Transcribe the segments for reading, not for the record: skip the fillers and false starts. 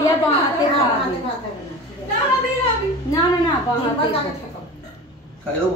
ये बाहाते ना बाहाते खाई दो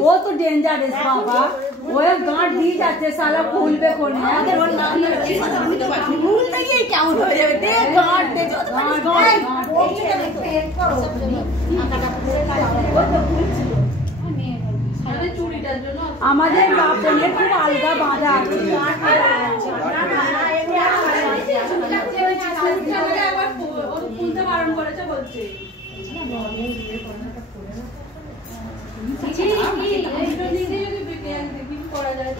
वो तो डेंजरस बाबा वो गांठ दी जाते साला फूल पे खोलने अगर वो ना फूल नहीं है क्या हो जाए दे गांठ दे আমাদের বাপনে খুব আলগা বাঁধা আছে ফুলতে বারণ করেছে বলছে করা যায়